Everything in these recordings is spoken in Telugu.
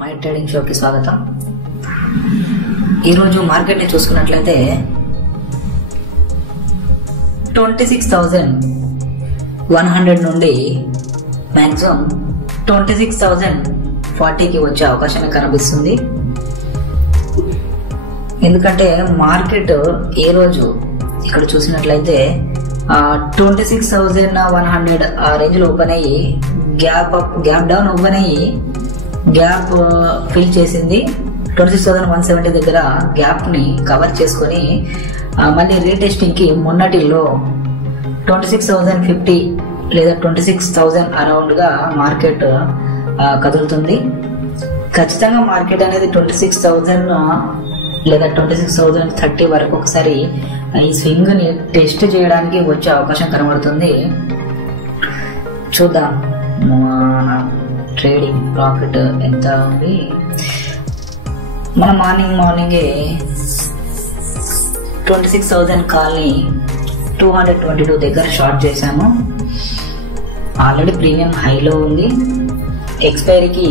మై ట్రేడింగ్ షోకి స్వాగతం. ఈరోజు మార్కెట్ని చూసుకున్నట్లయితే 26,100 నుండి మ్యాక్సిమం 26,040కి వచ్చే అవకాశమే కనిపిస్తుంది. ఎందుకంటే మార్కెట్ ఏ రోజు ఇక్కడ చూసినట్లయితే 26,100 ఆ రేంజ్ లో ఓపెన్ అయ్యి గ్యాప్ డౌన్ ఓపెన్ అయ్యి గ్యాప్ ఫిల్ చేసింది. 26,170 దగ్గర గ్యాప్ ని కవర్ చేసుకొని మళ్ళీ రీటెస్టింగ్ కి మొన్నటి లో 26,050 లేదా 26,000 అరౌండ్ గా మార్కెట్ కదులుతుంది. ఖచ్చితంగా మార్కెట్ అనేది 26,000 లేదా 26,030 వరకు ఒకసారి ఈ స్వింగ్ ని టెస్ట్ చేయడానికి వచ్చే అవకాశం కనబడుతుంది. చూద్దాం మన ట్రేడింగ్ ప్రాఫిట్ ఎంత ఉంది. మన మార్నింగే 26,000 కాల్ ని 222 దగ్గర షార్ట్ చేశాము. ఆల్రెడీ ప్రీమియం హైలో ఉంది. ఎక్స్పైరీకి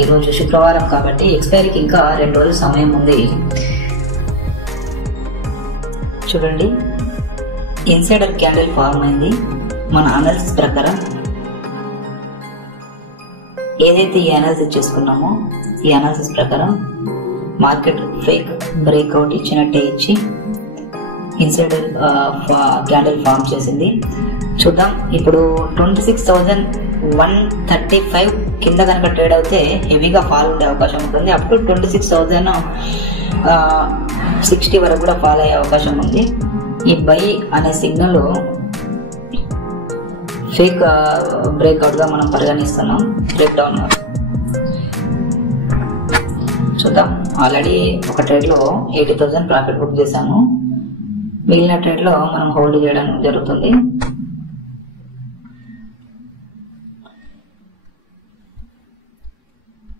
ఈరోజు శుక్రవారం కాబట్టి ఎక్స్పైరీకి ఇంకా 2 రోజుల సమయం ఉంది. చూడండి, ఇన్సైడర్ క్యాండిల్ ఫార్మ్ అయింది. మన అనాలిసిస్ ప్రకారం ఏదైతే ఈ అనాలిసిస్ చేసుకున్నామో ఈ అనాలిసిస్ ప్రకారం మార్కెట్ ఫేక్ బ్రేక్అవుట్ ఇచ్చినట్టే ఇచ్చి ఇన్సైడర్ క్యాండిల్ ఫార్మ్ చేసింది. చూద్దాం, ఇప్పుడు 26,135 కింద కనుక ట్రేడ్ అయితే హెవీగా ఫాల్ ఉండే అవకాశం ఉంటుంది. అప్పుడు 26,060 వరకు కూడా ఫాల్ అయ్యే అవకాశం ఉంది. ఈ బై అనే సిగ్నల్ ఫేక్ బ్రేక్అవుట్ గా మనం పరిగణిస్తున్నాం. బ్రేక్ డౌన్ చూద్దాం. ఆల్రెడీ ఒక ట్రేడ్ లో 80,000 ప్రాఫిట్ బుక్ చేశాము. మిగిలిన ట్రేడ్ లో మనం హోల్డ్ చేయడం జరుగుతుంది.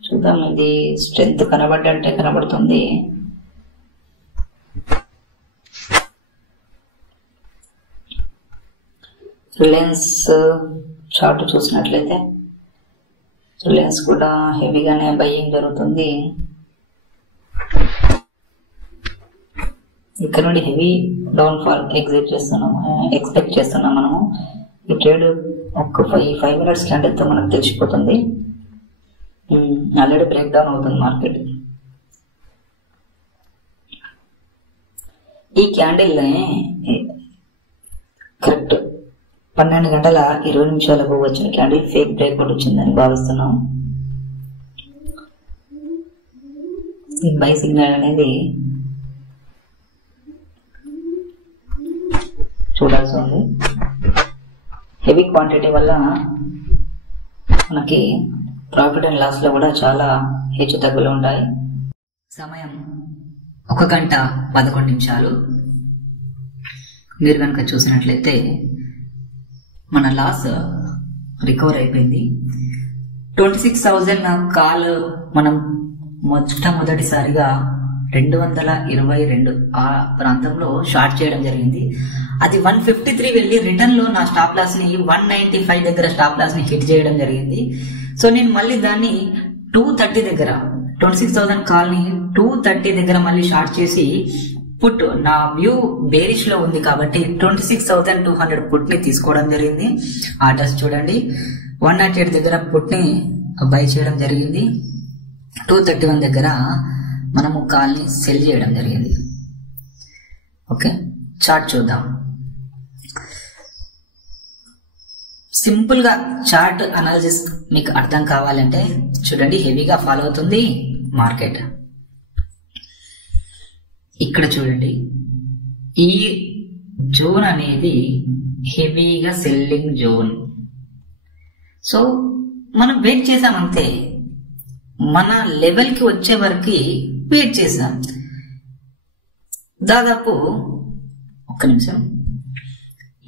చూద్దాం, ఇది స్ట్రెంత్ కనబడ్డంటే కనబడుతుంది. రిలయన్స్ చార్ట్ చూసినట్లయితే రిలయన్స్ కూడా హెవీగానే బయింగ్ జరుగుతుంది. ఇక్కడ నుండి హెవీ డౌన్ ఫాల్ ఎక్స్పెక్ట్ చేస్తున్నాం మనము. ఈ ట్రేడ్ ఒక 5 మినిట్స్ క్యాండిల్ తో మనకు తెలిసిపోతుంది. ఆల్రెడీ బ్రేక్ డౌన్ అవుతుంది మార్కెట్. ఈ క్యాండిల్ కరెక్ట్ 12:20 వచ్చిన క్యాండిల్ ఫేక్ బ్రేక్అవుట్ వచ్చిందని భావిస్తున్నాం. ఈ బై సిగ్నల్ అనేది చూడాల్సి ఉంది. హెవీ క్వాంటిటీ వల్ల మనకి ప్రాఫిట్ అండ్ లాస్ లో కూడా చాలా హెచ్చు తగ్గులు ఉంటాయి. సమయం 1:11 మీరు కనుక చూసినట్లయితే మన లాస్ రికవర్ అయిపోయింది. 26,000 కాల్ మనం మొదటిసారిగా 222 ఆ ప్రాంతంలో షార్ట్ చేయడం జరిగింది. అది 153 వెళ్ళి రిటర్న్ లో నా స్టాప్ లాస్ ని 195 దగ్గర స్టాప్ లాస్ ని హిట్ చేయడం జరిగింది. సో నేను మళ్ళీ దాన్ని 230 దగ్గర 26,000 కాల్ ని 230 దగ్గర మళ్ళీ షార్ట్ చేసి పుట్ నా వ్యూ బేరిష్ లో ఉంది కాబట్టి 26,200 పుట్ ని తీసుకోవడం జరిగింది. ఆర్డర్స్ చూడండి, 108 దగ్గర పుట్ ని బై చేయడం జరిగింది. 231 దగ్గర మనము కాల్ ని సెల్ చేయడం జరిగింది. ఓకే, చార్ట్ చూద్దాం. సింపుల్ గా చార్ట్ అనాలిసిస్ మీకు అర్థం కావాలంటే చూడండి, హెవీగా ఫాలో అవుతుంది మార్కెట్. ఇక్కడ చూడండి, ఈ జోన్ అనేది హెవీగా సెల్లింగ్ జోన్. సో మనం వెయిట్ చేసాం అంతే. మన లెవెల్ కి వచ్చే వరకు వెయిట్ చేసాం. దాదాపు ఒక్క నిమిషం,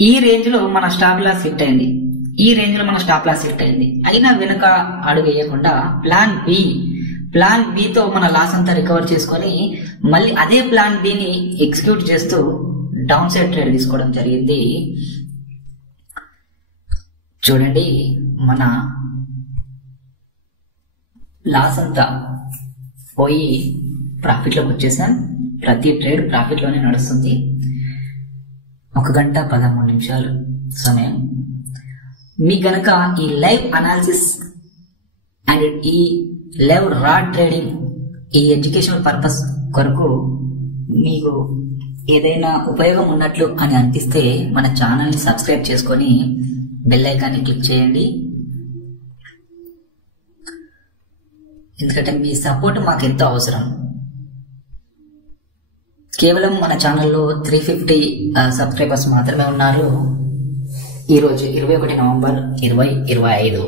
ఈ రేంజ్ లో మన స్టాప్ లాస్ హిట్ అయింది. అయినా వెనుక అడుగు వేయకుండా ప్లాన్ బి తో మన లాస్ అంతా రికవర్ చేసుకొని మళ్ళీ అదే ప్లాన్ బి ని ఎగ్జిక్యూట్ చేస్తూ డౌన్ సైడ్ ట్రేడ్ తీసుకోవడం జరిగింది. చూడండి, మన లాస్ అంతా పోయి ప్రాఫిట్లోకి వచ్చేసాను. ప్రతి ట్రేడ్ ప్రాఫిట్లోనే నడుస్తుంది. 1 గంట 13 నిమిషాలు సమయం. మీకు గనక ఈ లైవ్ అనాలిసిస్ అండ్ ఈ లైవ్ రా ట్రేడింగ్ ఈ ఎడ్యుకేషనల్ పర్పస్ కొరకు మీకు ఏదైనా ఉపయోగం ఉన్నట్లు అని అనిపిస్తే మన ఛానల్ని సబ్స్క్రైబ్ చేసుకొని బెల్ ఐకాన్ని క్లిక్ చేయండి. ఎందుకంటే మీ సపోర్ట్ మాకు ఎంతో అవసరం. కేవలం మన ఛానల్లో 350 సబ్స్క్రైబర్స్ మాత్రమే ఉన్నారు. ఈరోజు 21 నవంబర్ 2025.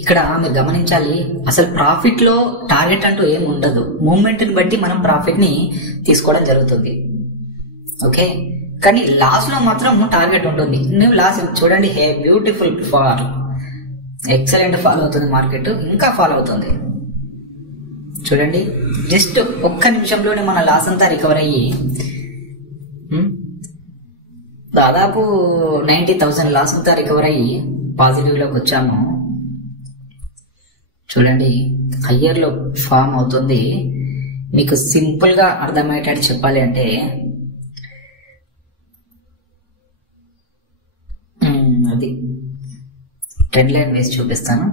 ఇక్కడ మీరు గమనించాలి, అసలు ప్రాఫిట్ లో టార్గెట్ అంటూ ఏమి ఉండదు. మూమెంట్ ని బట్టి మనం ప్రాఫిట్ ని తీసుకోవడం జరుగుతుంది. ఓకే, కానీ లాస్ లో మాత్రం టార్గెట్ ఉంటుంది. నువ్వు లాస్ చూడండి, హే బ్యూటిఫుల్ ఫాల్, ఎక్సలెంట్ ఫాల్ అవుతుంది. మార్కెట్ ఇంకా ఫాల్ అవుతుంది చూడండి. జస్ట్ ఒక్క నిమిషంలోనే మన లాస్ అంతా రికవర్ అయ్యి దాదాపు 90,000 లాస్ అంతా రికవర్ అయ్యి పాజిటివ్ లోకి వచ్చాము. చూడండి, హయ్యర్ లో ఫామ్ అవుతుంది. మీకు సింపుల్ గా అర్థమయ్యేటట్టు చెప్పాలి అంటే అది ట్రెండ్ లైన్ వేసి చూపిస్తాను.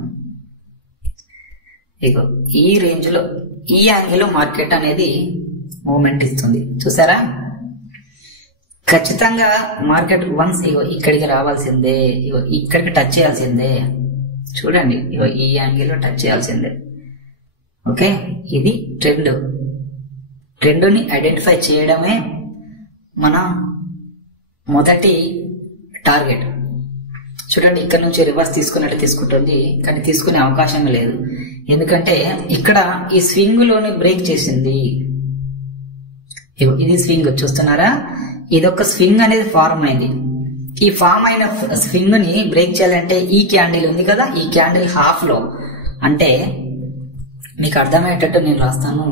ఇగో ఈ రేంజ్ లో ఈ యాంగిల్ లో మార్కెట్ అనేది మూమెంట్ ఇస్తుంది. చూసారా, ఖచ్చితంగా మార్కెట్ వన్స్ ఇగో ఇక్కడికి రావాల్సిందే, ఇగో ఇక్కడికి టచ్ చేయాల్సిందే. చూడండి, ఇగో ఈ యాంగిల్ లో టచ్ చేయాల్సిందే. ఓకే, ఇది ట్రెండ్ని ఐడెంటిఫై చేయడమే మన మొదటి టార్గెట్. చూడండి, ఇక్కడ నుంచి రివర్స్ తీసుకున్నట్టు తీసుకుంటుంది, కానీ తీసుకునే అవకాశం లేదు. ఎందుకంటే ఇక్కడ ఈ స్వింగ్ లోనే బ్రేక్ చేసింది. ఇది స్వింగ్ చూస్తున్నారా, ఇదొక స్వింగ్ అనేది ఫార్మ్ అయింది. ఈ ఫామ్ అయిన స్వింగ్ ని బ్రేక్ చేయాలంటే ఈ క్యాండిల్ ఉంది కదా, ఈ క్యాండిల్ హాఫ్ లో, అంటే మీకు అర్థమయ్యేటట్టు నేను రాస్తాను.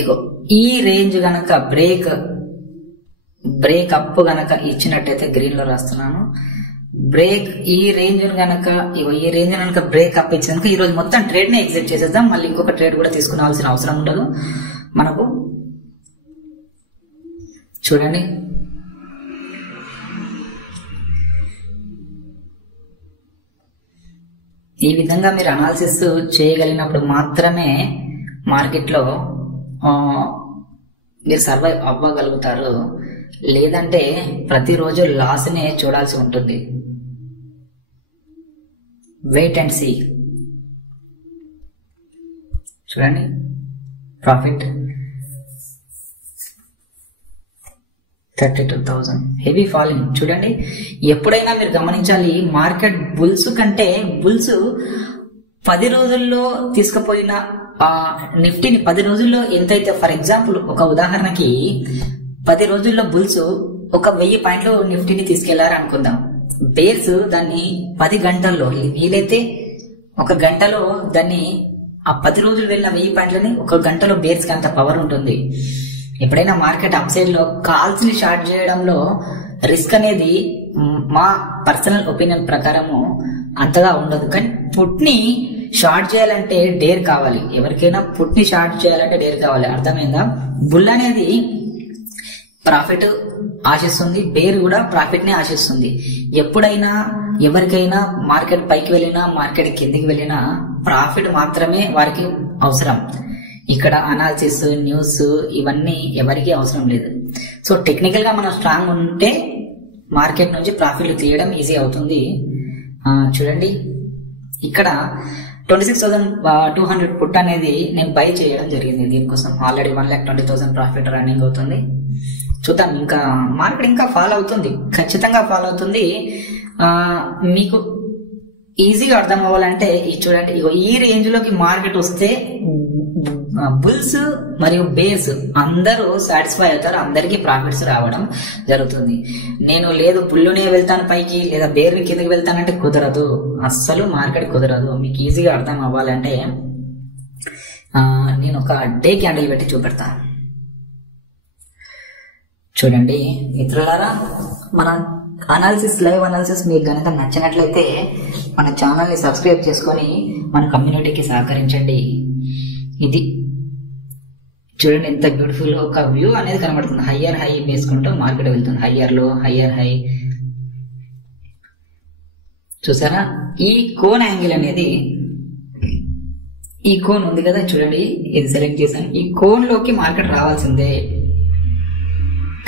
ఇగో ఈ రేంజ్ గనక బ్రేక్ అప్ గనక ఇచ్చినట్టయితే గ్రీన్ లో రాస్తున్నాను. బ్రేక్ ఈ రేంజ్ గనక ఇగో ఈ రేంజ్ గనక బ్రేక్ అప్ ఇచ్చేందుకు ఈ రోజు మొత్తం ట్రేడ్ ని ఎగ్జిట్ చేసేద్దాం. మళ్ళీ ఇంకొక ట్రేడ్ కూడా తీసుకురావాల్సిన అవసరం ఉండదు మనకు. చూడండి, ఈ విధంగా మీరు అనాలిసిస్ చేయగలిగినప్పుడు మాత్రమే మార్కెట్లో మీరు సర్వైవ్ అవ్వగలుగుతారు. లేదంటే ప్రతిరోజు లాస్నే చూడాల్సి ఉంటుంది. Wait and see. చూడండి, ప్రాఫిట్ 32,000, హెవీ ఫాలింగ్. చూడండి, ఎప్పుడైనా మీరు గమనించాలి, మార్కెట్ బుల్స్ కంటే బుల్స్ 10 రోజుల్లో తీసుకుపోయిన నిఫ్టీని 10 రోజుల్లో ఎంతైతే, ఫర్ ఎగ్జాంపుల్ ఒక ఉదాహరణకి 10 రోజుల్లో బుల్స్ ఒక 1000 పాయింట్లు నిఫ్టీని తీసుకెళ్లారు అనుకుందాం. బేర్స్ దాన్ని 10 గంటల్లో, వీలైతే 1 గంటలో దాన్ని ఆ 10 రోజులు వెళ్ళిన 1000 పాయింట్లని 1 గంటలో బేర్స్ కి అంత పవర్ ఉంటుంది. ఎప్పుడైనా మార్కెట్ అప్ సైడ్ లో కాల్స్ ని షార్ట్ చేయడంలో రిస్క్ అనేది మా పర్సనల్ ఒపీనియన్ ప్రకారము అంతగా ఉండదు. కానీ పుట్ ని షార్ట్ చేయాలంటే డేర్ కావాలి. ఎవరికైనా పుట్ ని షార్ట్ చేయాలంటే డేర్ కావాలి. అర్థమైందా? బుల్ అనేది ప్రాఫిట్ ఆశిస్తుంది, బేర్ కూడా ప్రాఫిట్ ని ఆశిస్తుంది. ఎప్పుడైనా ఎవరికైనా మార్కెట్ పైకి వెళ్ళినా మార్కెట్ కిందికి వెళ్ళినా ప్రాఫిట్ మాత్రమే వారికి అవసరం. ఇక్కడ అనాలిసిస్, న్యూస్ ఇవన్నీ ఎవరికి అవసరం లేదు. సో టెక్నికల్ గా మనం స్ట్రాంగ్ ఉంటే మార్కెట్ నుంచి ప్రాఫిట్లు తీయడం ఈజీ అవుతుంది. చూడండి, ఇక్కడ 26,200 పుట్ అనేది నేను బై చేయడం జరిగింది. దీనికోసం ఆల్రెడీ 1,20,000 ప్రాఫిట్ రన్నింగ్ అవుతుంది. చూద్దాం, ఇంకా మార్కెట్ ఇంకా ఫాల్ అవుతుంది, ఖచ్చితంగా ఫాల్ అవుతుంది. మీకు ఈజీగా అర్థం అవ్వాలంటే చూడండి, ఇగో ఈ రేంజ్ లోకి మార్కెట్ వస్తే బుల్స్ మరియు బేర్స్ అందరూ సాటిస్ఫై అవుతారు, అందరికీ ప్రాఫిట్స్ రావడం జరుగుతుంది. నేను లేదు బుల్లునే వెళ్తాను పైకి లేదా బేర్ కిందకి వెళ్తానంటే కుదరదు, అస్సలు మార్కెట్ కుదరదు. మీకు ఈజీగా అర్థం అవ్వాలంటే నేను ఒక డే క్యాండిల్ పెట్టి చూపెడతాను. చూడండి మిత్రులారా, మన లైవ్ అనాలిసిస్ మీకు గనక నచ్చినట్లయితే మన ఛానల్ ని సబ్స్క్రైబ్ చేసుకొని మన కమ్యూనిటీకి సహకరించండి. ఇది చూడండి ఎంత బ్యూటిఫుల్ ఒక వ్యూ అనేది కనబడుతుంది. హయ్యర్ హై వేసుకుంటూ మార్కెట్ వెళ్తుంది. హయ్యర్ లో హయ్యర్ హై చూసారా. ఈ కోన్ యాంగిల్ అనేది, ఈ కోన్ ఉంది కదా చూడండి, ఇది సెలెక్ట్ చేశాను. ఈ కోన్ లోకి మార్కెట్ రావాల్సిందే,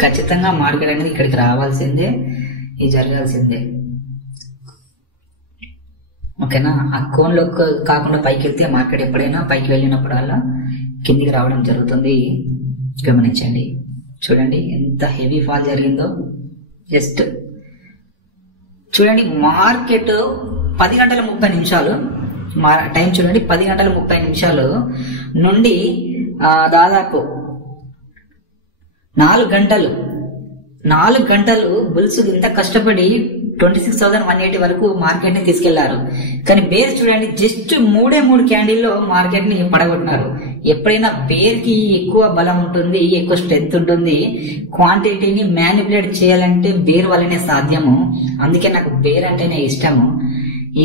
ఖచ్చితంగా మార్కెట్ అనేది ఇక్కడికి రావాల్సిందే, ఇది జరగాల్సిందే. ఓకేనా. ఆ కోన్ లో కాకుండా పైకి వెళ్తే మార్కెట్ ఎప్పుడైనా పైకి వెళ్ళినప్పుడల్లా కిందికి రావడం జరుగుతుంది. గమనించండి. చూడండి ఎంత హెవీ ఫాల్ జరిగిందో. జస్ట్ చూడండి, మార్కెట్ 10 గంటల 30 నిమిషాలు టైం చూడండి. 10 గంటల 30 నిమిషాలు నుండి దాదాపు 4 గంటలు బుల్స్ ఇంత కష్టపడి 26,180 వరకు మార్కెట్ ని తీసుకెళ్లారు. కానీ బేర్ చూడండి, జస్ట్ 3 క్యాండిల్లో మార్కెట్ ని పడగొట్టినారు. ఎప్పుడైనా బేర్ కి ఎక్కువ బలం ఉంటుంది, ఎక్కువ స్ట్రెంత్ ఉంటుంది. క్వాంటిటీని మ్యానిపులేట్ చేయాలంటే బేర్ వల్లనే సాధ్యము. అందుకే నాకు బేర్ అంటేనే ఇష్టము.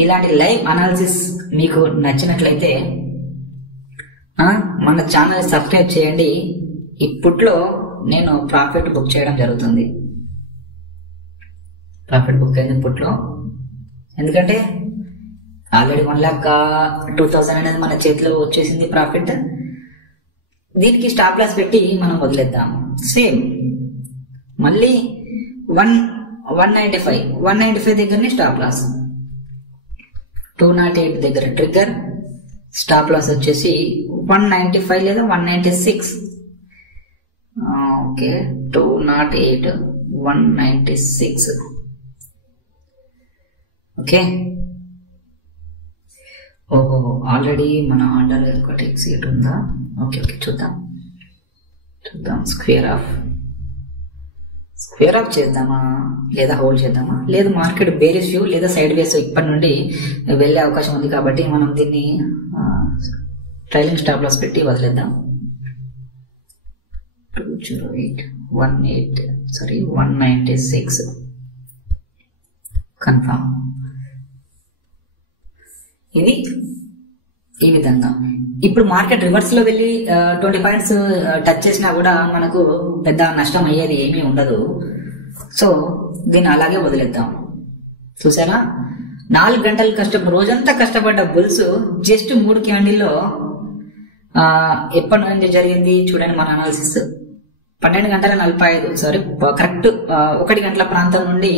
ఇలాంటి లైవ్ అనాలిసిస్ మీకు నచ్చినట్లయితే మన ఛానల్ సబ్స్క్రైబ్ చేయండి. ఇప్పట్లో నేను ప్రాఫిట్ బుక్ చేయడం జరుగుతుంది. ప్రాఫిట్ బుక్ అయింది ఇప్పట్లో, ఎందుకంటే ఆల్రెడీ 1,02,000 అనేది మన చేతిలో వచ్చేసింది ప్రాఫిట్. దీనికి స్టాప్ లాస్ పెట్టి మనం వదిలేద్దాం. సేమ్ మళ్ళీ 195 దగ్గరనే స్టాప్ లాస్, 208 దగ్గర ట్రిగ్గర్, స్టాప్ లాస్ వచ్చేసి 195 లేదా 196. ఓకే, 208, 196. ఓకే. ఓహో, ఆల్రెడీ మన ఆర్డర్ ఒకటి ఎగ్జిట్ ఉందా? ఓకే, చూద్దాం. స్క్వేర్ ఆఫ్ చేద్దామా లేదా హోల్డ్ చేద్దామా? లేదు మార్కెట్ బేరిష్ వ్యూ లేదా సైడ్ వేస్ ఇప్పటి నుండి వెళ్లే అవకాశం ఉంది కాబట్టి మనం దీన్ని ట్రైలింగ్ స్టాప్ లాస్ పెట్టి వదిలేద్దాం. 196 కన్ఫర్మ్. ఇది ఈ విధంగా. ఇప్పుడు మార్కెట్ రివర్స్ లో వెళ్ళి 20 పాయింట్స్ టచ్ చేసినా కూడా మనకు పెద్ద నష్టం అయ్యేది ఏమీ ఉండదు. సో దీన్ని అలాగే వదిలేద్దాం. చూసారా, 4 గంటలు రోజంతా కష్టపడ్డ బుల్స్ జస్ట్ 3 క్యాండిల్లో ఎప్పటి నుండి జరిగింది చూడండి. మన అనాలిసిస్ 12:45 కరెక్ట్ 1 గంటల ప్రాంతం నుండి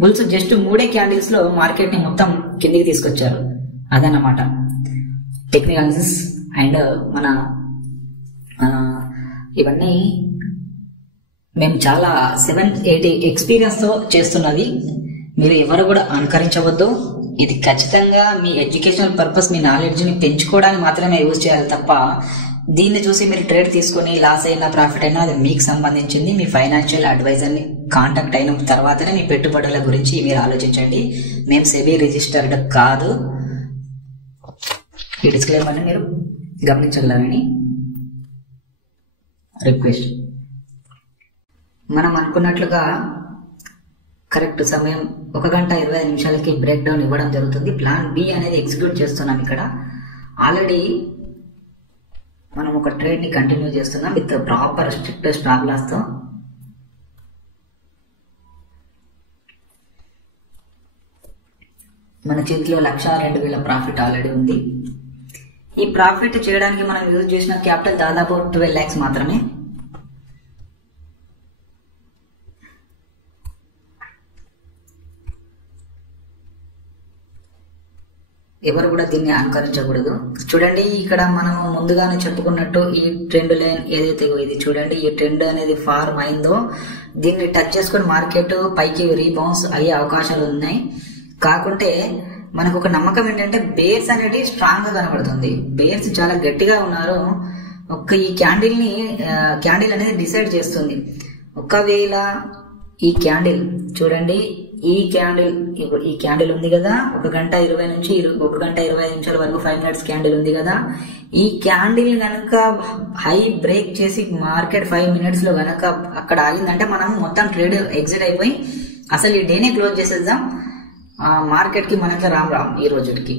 బుల్స్ జస్ట్ 3 క్యాండిల్స్ లో మార్కెట్ ని మొత్తం కిందికి తీసుకొచ్చారు. అదన్నమాట టెక్నికల్ అనాలిసిస్. అండ్ మన ఇవన్నీ మేము చాలా 7-8 ఎక్స్పీరియన్స్ తో చేస్తున్నది. మీరు ఎవరు కూడా అనుకరించవద్దు. ఇది ఖచ్చితంగా మీ ఎడ్యుకేషనల్ పర్పస్, మీ నాలెడ్జ్ ని పెంచుకోవడానికి మాత్రమే యూజ్ చేయాలి తప్ప దీన్ని చూసి మీరు ట్రేడ్ తీసుకుని లాస్ అయినా ప్రాఫిట్ అయినా అది మీకు సంబంధించింది. మీ ఫైనాన్షియల్ అడ్వైజర్ ని కాంటాక్ట్ అయిన తర్వాతనే మీ పెట్టుబడుల గురించి మీరు ఆలోచించండి. మేము సెబీ రిజిస్టర్డ్ కాదు. ఈ డిస్క్లైమర్ ని మీరు గమనించగలరని రిక్వెస్ట్. మనం అనుకున్నట్లుగా కరెక్ట్ సమయం 1 గంట 25 నిమిషాలకి బ్రేక్ డౌన్ ఇవ్వడం జరుగుతుంది. ప్లాన్ బి అనేది ఎగ్జిక్యూట్ చేస్తున్నాం. ఇక్కడ ఆల్రెడీ మనం ఒక ట్రేడ్ ని కంటిన్యూ చేస్తున్నాం with proper strict stop loss తో. మన చేతిలో 1,02,000 ప్రాఫిట్ ఆల్రెడీ ఉంది. ఈ ప్రాఫిట్ చేయడానికి మనం యూజ్ చేసిన క్యాపిటల్ దాదాపు 12 lakhs మాత్రమే. ఎవరు కూడా దీన్ని అనుకరించకూడదు. చూడండి, ఇక్కడ మనము ముందుగానే చెప్పుకున్నట్టు ఈ ట్రెండ్ లైన్ ఏదైతే ఇది చూడండి, ఈ ట్రెండ్ అనేది ఫార్మ్ అయిందో దీన్ని టచ్ చేసుకుని మార్కెట్ పైకి రీబౌన్స్ అయ్యే అవకాశాలు ఉన్నాయి. కాకుంటే మనకు ఒక నమ్మకం ఏంటంటే బేర్స్ అనేది స్ట్రాంగ్ గా కనబడుతుంది. బేర్స్ చాలా గట్టిగా ఉన్నారు. ఈ క్యాండిల్ అనేది డిసైడ్ చేస్తుంది. ఒకవేళ ఈ క్యాండిల్ చూడండి, ఈ క్యాండిల్ ఉంది కదా, 1 గంట 20 నుంచి 1 గంట 25 నిమిషాల వరకు 5 మినిట్స్ క్యాండిల్ ఉంది కదా. ఈ క్యాండిల్ గనక హై బ్రేక్ చేసి మార్కెట్ 5 మినిట్స్ లో గనక అక్కడ ఆగిందంటే మనం మొత్తం ట్రేడ్ ఎగ్జిట్ అయిపోయి అసలు ఈ డేనే క్లోజ్ చేసేద్దాం. మార్కెట్ కి మనకి రామ్ ఈ రోజుకి.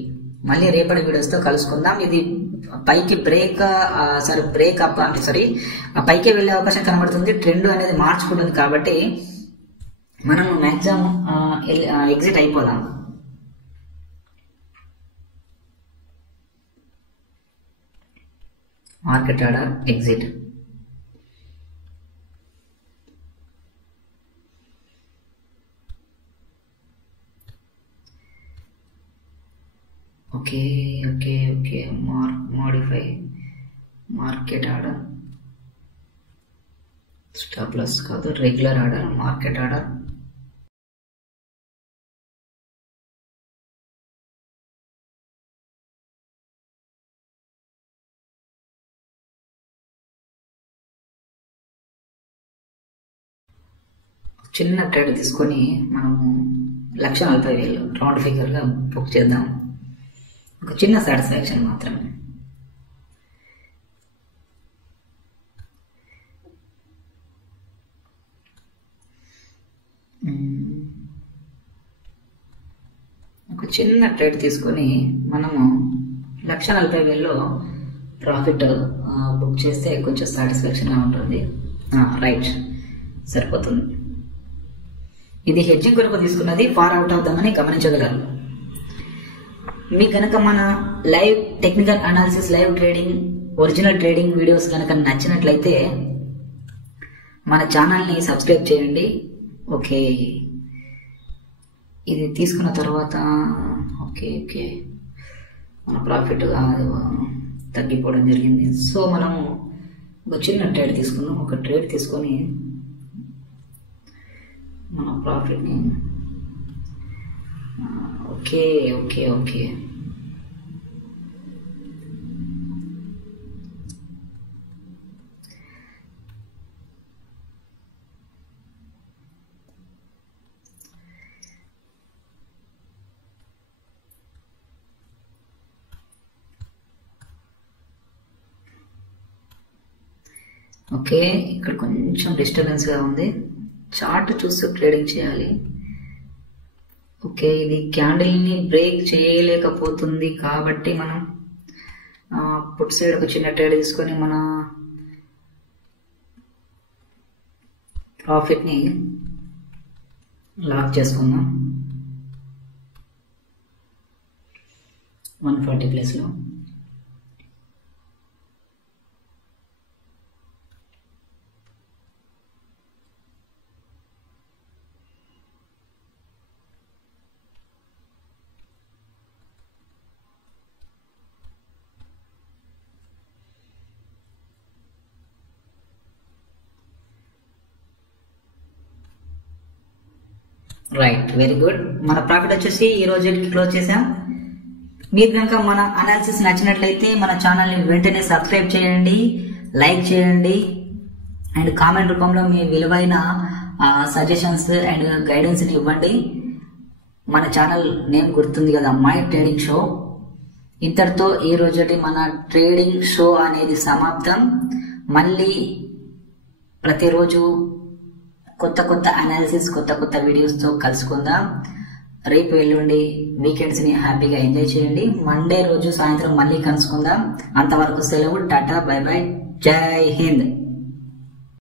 మళ్ళీ రేపటి వీడియోస్ తో కలుసుకుందాం. ఇది పైకి బ్రేక్ అప్ అంటే పైకి వెళ్లే అవకాశం కనబడుతుంది. ట్రెండ్ అనేది మార్చుకుంటుంది కాబట్టి మనం మాక్సిమం ఎగ్జిట్ అయిపోదాం. Market order exit. Okay okay okay modify market order, stop loss కాదు, రెగ్యులర్ ఆర్డర్, మార్కెట్ ఆర్డర్. చిన్న ట్రేడ్ తీసుకొని మనము 1,40,000 రౌండ్ ఫిగర్ గా బుక్ చేద్దాం. ఒక చిన్న సాటిస్ఫాక్షన్ మాత్రమే. ఒక చిన్న ట్రేడ్ తీసుకొని మనము 1,40,000 ప్రాఫిట్ బుక్ చేస్తే కొంచెం సాటిస్ఫాక్షన్ గా ఉంటుంది. రైట్, సరిపోతుంది. ఇది హెడ్జింగ్ కొరకు తీసుకున్నది, ఫార్ అవుట్ ఆఫ్ దమ్ అని గమనించగలరు. మీకు కనుక మన live technical analysis, live trading, original trading videos కనుక నచ్చినట్లయితే మన ఛానల్ని సబ్స్క్రైబ్ చేయండి. ఓకే, ఇది తీసుకున్న తర్వాత ఓకే ఓకే మన ప్రాఫిట్ తగ్గిపోవడం జరిగింది. సో మనము ఒక చిన్న ట్రేడ్ తీసుకున్నాం. ఒక ట్రేడ్ తీసుకొని మన ప్రాఫిట్ని ఓకే ఓకే ఓకే ఓకే ఇక్కడ కొంచెం డిస్టర్బెన్స్ గా ఉంది. చార్ట్ చూస్తూ ట్రేడింగ్ చేయాలి. ఓకే, ఇది క్యాండిల్ ని బ్రేక్ చేయలేకపోతుంది కాబట్టి మనం పుట్ సైడ్ ఒక చిన్న ట్రేడ్ తీసుకొని మన ప్రాఫిట్ ని లాక్ చేసుకుందాం 140 ప్లస్ లో. Right, very good. మన ప్రాఫిట్ వచ్చేసి ఈ రోజుకి క్లోజ్ చేసాం. మీరు కనుక మన అనాలిసిస్ నచ్చినట్లయితే మన ఛానల్ని వెంటనే సబ్స్క్రైబ్ చేయండి, లైక్ చేయండి అండ్ కామెంట్ రూపంలో మీ విలువైన సజెషన్స్ అండ్ గైడెన్స్ ని ఇవ్వండి. మన ఛానల్ నేమ్ గుర్తుంది కదా, మై ట్రేడింగ్ షో. ఇంతటితో ఈ రోజుటి మన ట్రేడింగ్ షో అనేది సమాప్తం. మళ్ళీ ప్రతిరోజు కొత్త కొత్త అనాలిసిస్, కొత్త కొత్త వీడియోస్ తో కలుసుకుందాం. రేపు ఎల్లుండి వీకెండ్స్ ని హ్యాపీగా ఎంజాయ్ చేయండి. మండే రోజు సాయంత్రం మళ్ళీ కలుసుకుందాం. అంతవరకు సెలవు, టాటా, బై బై, జై హింద్.